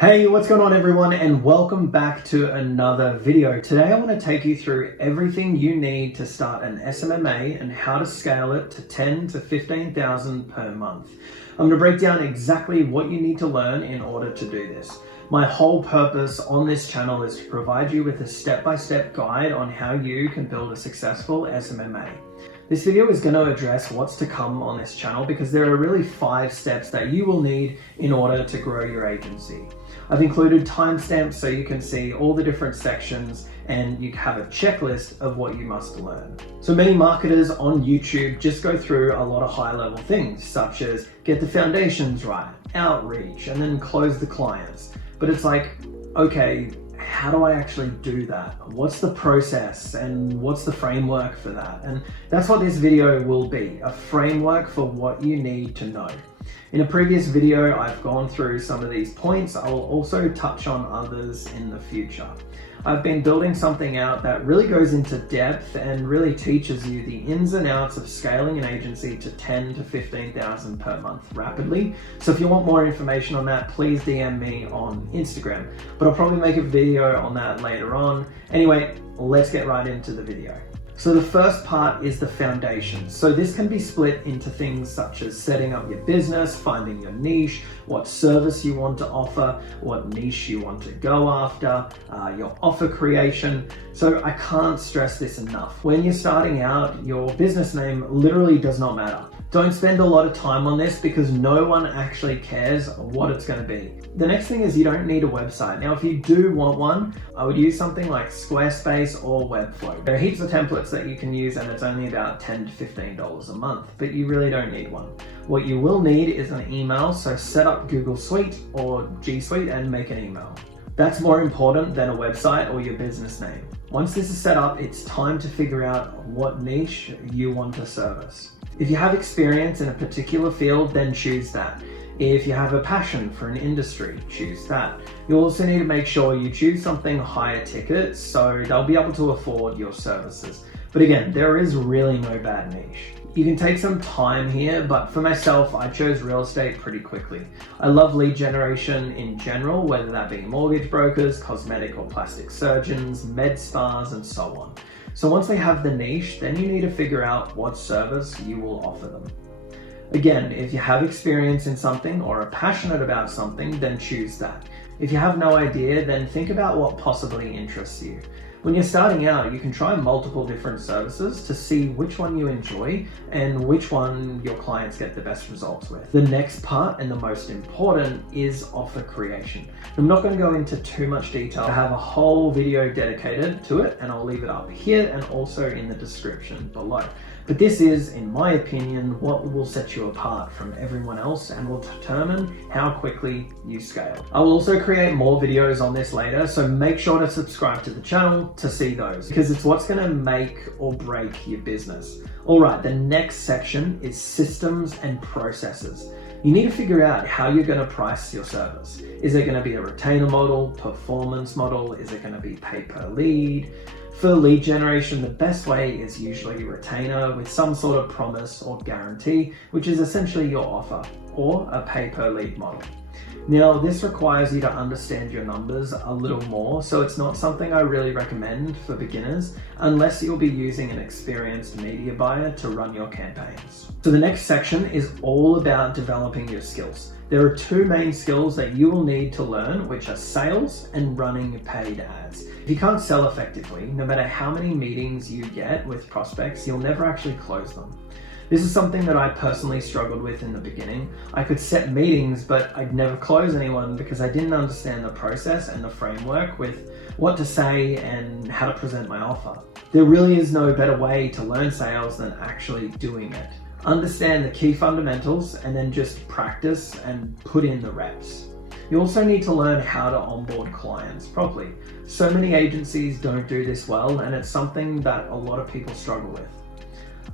Hey, what's going on everyone, and welcome back to another video. Today I want to take you through everything you need to start an SMMA and how to scale it to 10 to 15,000 per month. I'm going to break down exactly what you need to learn in order to do this. My whole purpose on this channel is to provide you with a step-by-step guide on how you can build a successful SMMA. This video is going to address what's to come on this channel because there are really 5 steps that you will need in order to grow your agency. I've included timestamps so you can see all the different sections and you have a checklist of what you must learn. So many marketers on YouTube just go through a lot of high-level things such as get the foundations right, outreach, and then close the clients. But it's like, okay, how do I actually do that? What's the process and what's the framework for that? And that's what this video will be, a framework for what you need to know. In a previous video, I've gone through some of these points. I will also touch on others in the future. I've been building something out that really goes into depth and really teaches you the ins and outs of scaling an agency to 10 to 15,000 per month rapidly. So if you want more information on that, please DM me on Instagram, but I'll probably make a video on that later on. Anyway, let's get right into the video. So the first part is the foundation. So this can be split into things such as setting up your business, finding your niche, what service you want to offer, what niche you want to go after, your offer creation. So I can't stress this enough. When you're starting out, your business name literally does not matter. Don't spend a lot of time on this because no one actually cares what it's going to be. The next thing is you don't need a website. Now, if you do want one, I would use something like Squarespace or Webflow. There are heaps of templates that you can use and it's only about $10 to $15 a month, but you really don't need one. What you will need is an email, so set up Google Suite or G Suite and make an email. That's more important than a website or your business name. Once this is set up, it's time to figure out what niche you want to service. If you have experience in a particular field, then choose that. If you have a passion for an industry, choose that. You also need to make sure you choose something higher ticket so they'll be able to afford your services. But again, there is really no bad niche. You can take some time here, but for myself, I chose real estate pretty quickly. I love lead generation in general, whether that be mortgage brokers, cosmetic or plastic surgeons, med spas, and so on. So once they have the niche, then you need to figure out what service you will offer them. Again, if you have experience in something or are passionate about something, then choose that. If you have no idea, then think about what possibly interests you. When you're starting out, you can try multiple different services to see which one you enjoy and which one your clients get the best results with. The next part, and the most important, is offer creation. I'm not going to go into too much detail. I have a whole video dedicated to it and I'll leave it up here and also in the description below. But this is, in my opinion, what will set you apart from everyone else and will determine how quickly you scale. I will also create more videos on this later, so make sure to subscribe to the channel to see those because it's what's going to make or break your business. All right, the next section is systems and processes. You need to figure out how you're going to price your service. Is it going to be a retainer model, performance model? Is it going to be pay per lead? For lead generation, the best way is usually retainer with some sort of promise or guarantee, which is essentially your offer, or a pay per lead model. Now, this requires you to understand your numbers a little more, so it's not something I really recommend for beginners unless you'll be using an experienced media buyer to run your campaigns. So the next section is all about developing your skills. There are 2 main skills that you will need to learn, which are sales and running paid ads. If you can't sell effectively, no matter how many meetings you get with prospects, you'll never actually close them. This is something that I personally struggled with in the beginning. I could set meetings, but I'd never close anyone because I didn't understand the process and the framework with what to say and how to present my offer. There really is no better way to learn sales than actually doing it. Understand the key fundamentals and then just practice and put in the reps. You also need to learn how to onboard clients properly. So many agencies don't do this well, and it's something that a lot of people struggle with.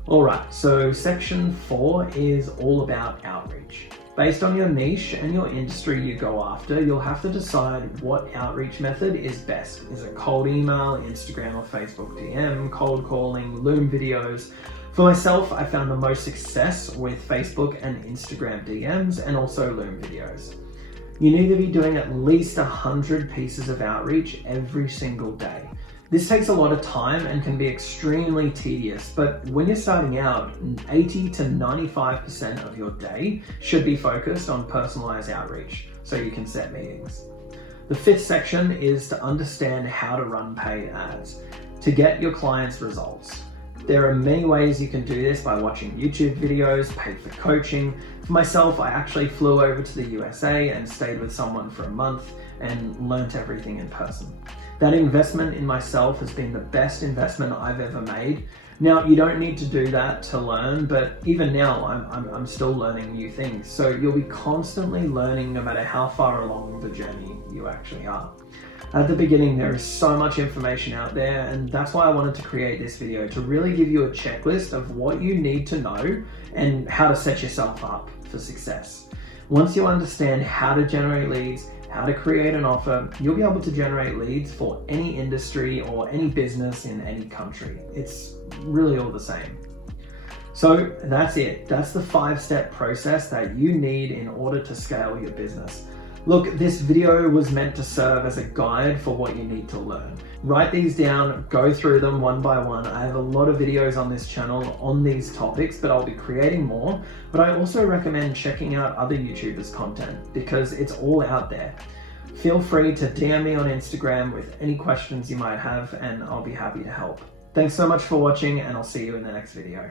Alright, so section 4 is all about outreach. Based on your niche and your industry you go after, you'll have to decide what outreach method is best. Is it cold email, Instagram or Facebook DM, cold calling, Loom videos? For myself, I found the most success with Facebook and Instagram DMs and also Loom videos. You need to be doing at least 100 pieces of outreach every single day. This takes a lot of time and can be extremely tedious, but when you're starting out, 80 to 95% of your day should be focused on personalized outreach so you can set meetings. The fifth section is to understand how to run paid ads to get your clients results. There are many ways you can do this by watching YouTube videos, paid for coaching. For myself, I actually flew over to the USA and stayed with someone for a month and learnt everything in person. That investment in myself has been the best investment I've ever made. Now, you don't need to do that to learn, but even now I'm still learning new things. So you'll be constantly learning no matter how far along the journey you actually are. At the beginning, there is so much information out there, and that's why I wanted to create this video, to really give you a checklist of what you need to know and how to set yourself up for success. Once you understand how to generate leads, how to create an offer, you'll be able to generate leads for any industry or any business in any country. It's really all the same. So that's it. That's the 5-step process that you need in order to scale your business. Look, this video was meant to serve as a guide for what you need to learn. Write these down, go through them one by one. I have a lot of videos on this channel on these topics, but I'll be creating more. But I also recommend checking out other YouTubers' content because it's all out there. Feel free to DM me on Instagram with any questions you might have, and I'll be happy to help. Thanks so much for watching, and I'll see you in the next video.